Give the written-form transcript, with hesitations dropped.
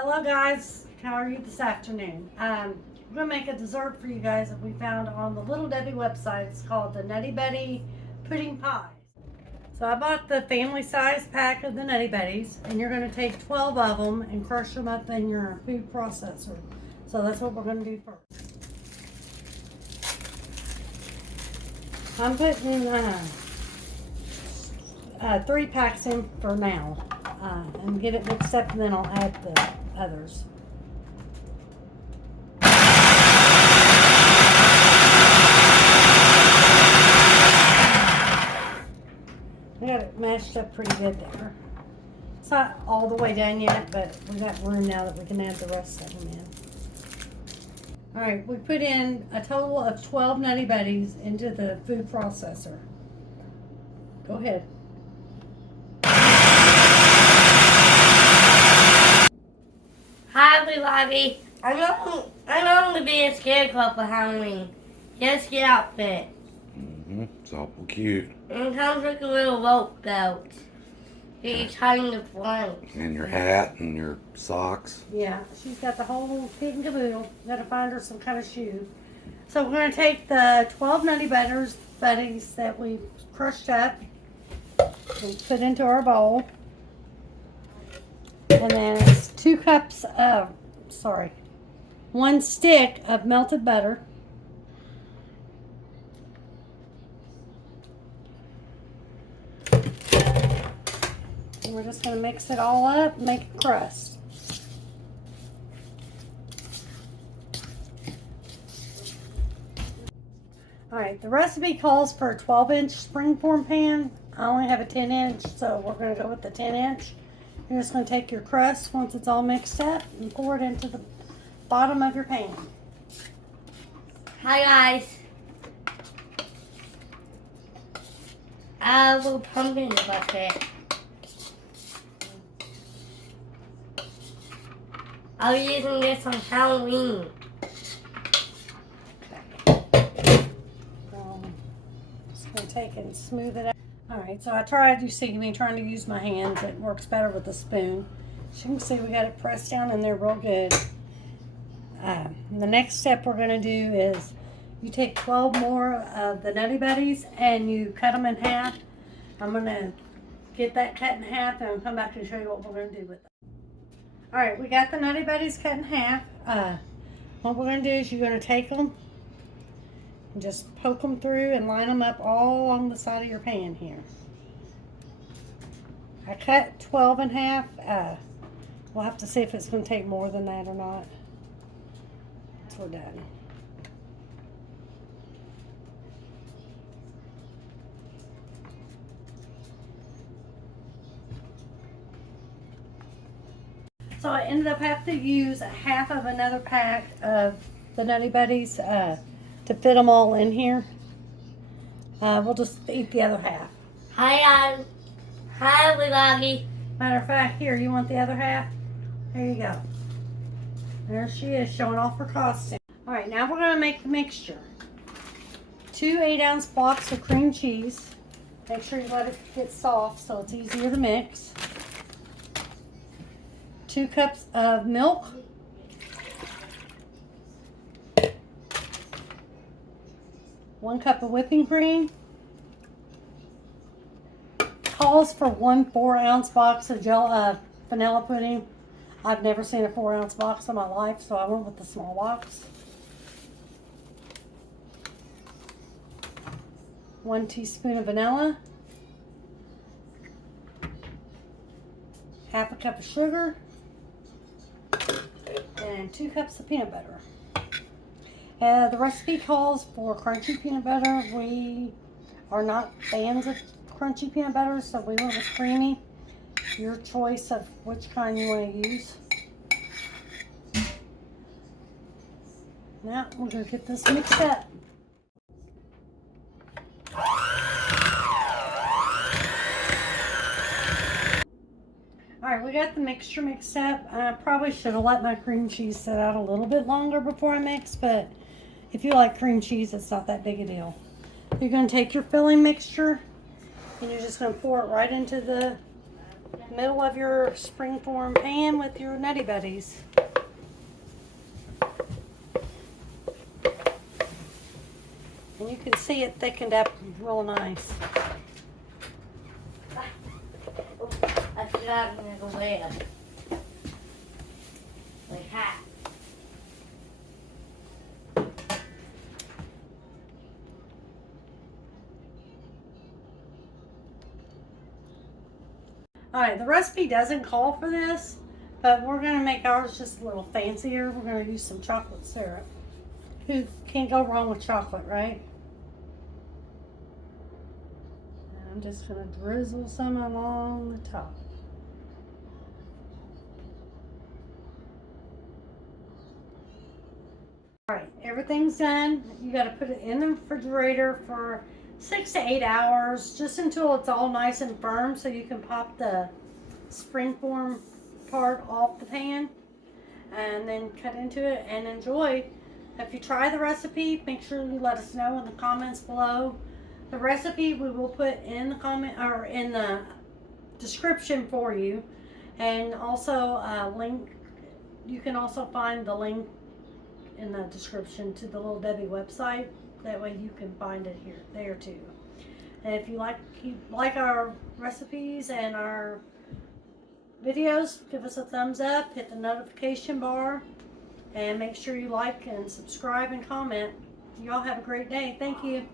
Hello guys, how are you this afternoon? We're going to make a dessert for you guys that we found on the Little Debbie website. It's called the Nutty Buddy Pudding Pies. So I bought the family size pack of the Nutty Buddies, and you're going to take 12 of them and crush them up in your food processor. So that's what we're going to do first. I'm putting 3 packs in for now and get it mixed up, and then I'll add the others. We got it mashed up pretty good there. It's not all the way done yet, but we got room now that we can add the rest of them in. Alright, we put in a total of 12 Nutty Buddies into the food processor. Go ahead. Hi everybody. I'm only being scarecrow for Halloween. Just get outfit. It's awful cute. And it comes with a little rope belt. You tying the front. And your hat and your socks. Yeah, she's got the whole kit and caboodle. Gotta find her some kind of shoe. So we're gonna take the 12 Nutty Buddies that we crushed up and put into our bowl. And then it's 1 stick of melted butter. And we're just going to mix it all up and make a crust. Alright, the recipe calls for a 12-inch springform pan. I only have a 10-inch, so we're going to go with the 10-inch. You're just going to take your crust once it's all mixed up and pour it into the bottom of your pan. Hi guys. I have a little pumpkin bucket. I'll be using this on Halloween. Just going to take it and smooth it out. Alright, so I tried, you see me trying to use my hands. It works better with a spoon. As you can see, we got it pressed down in there real good. The next step we're going to do is you take 12 more of the Nutty Buddies and you cut them in half. I'm going to get that cut in half and I'll come back and show you what we're going to do with it. Alright, we got the Nutty Buddies cut in half. What we're going to do is you're going to take them and just poke them through and line them up all along the side of your pan here. I cut 12 in half. We'll have to see if it's going to take more than that or not. Once we're done. So I ended up having to use a half of another pack of the Nutty Buddies to fit them all in here. We'll just eat the other half. Hi guys. Hi everybody. Matter of fact, here, you want the other half? There you go. There she is, showing off her costume. Alright, now we're going to make the mixture. 2 8-ounce blocks of cream cheese. Make sure you let it get soft so it's easier to mix. 2 cups of milk. 1 cup of whipping cream. Calls for 1 4-ounce box of vanilla pudding. I've never seen a 4-ounce box in my life, so I went with the small box. 1 teaspoon of vanilla. 1/2 cup of sugar. And 2 cups of peanut butter. The recipe calls for crunchy peanut butter. We are not fans of crunchy peanut butter, so we went with creamy. Your choice of which kind you want to use. Now we're going to get this mixed up. Alright, we got the mixture mixed up. I probably should have let my cream cheese sit out a little bit longer before I mix, but if you like cream cheese, it's not that big a deal. You're going to take your filling mixture and you're just going to pour it right into the middle of your springform pan with your Nutty Buddies. And you can see it thickened up real nice. Oh, I forgot to make a layup. Like hat. Alright, the recipe doesn't call for this, but we're going to make ours just a little fancier. We're going to use some chocolate syrup. Who can't go wrong with chocolate, right? And I'm just going to drizzle some along the top. Alright, everything's done. You got to put it in the refrigerator for 6 to 8 hours, just until it's all nice and firm, so you can pop the springform part off the pan and then cut into it and enjoy. If you try the recipe, make sure you let us know in the comments below. The recipe we will put in the comment or in the description for you, and also a link. You can also find the link in the description to the Little Debbie website. That way you can find it there too. And if you like our recipes and our videos, give us a thumbs up, hit the notification bar, and make sure you like and subscribe and comment. Y'all have a great day. Thank you.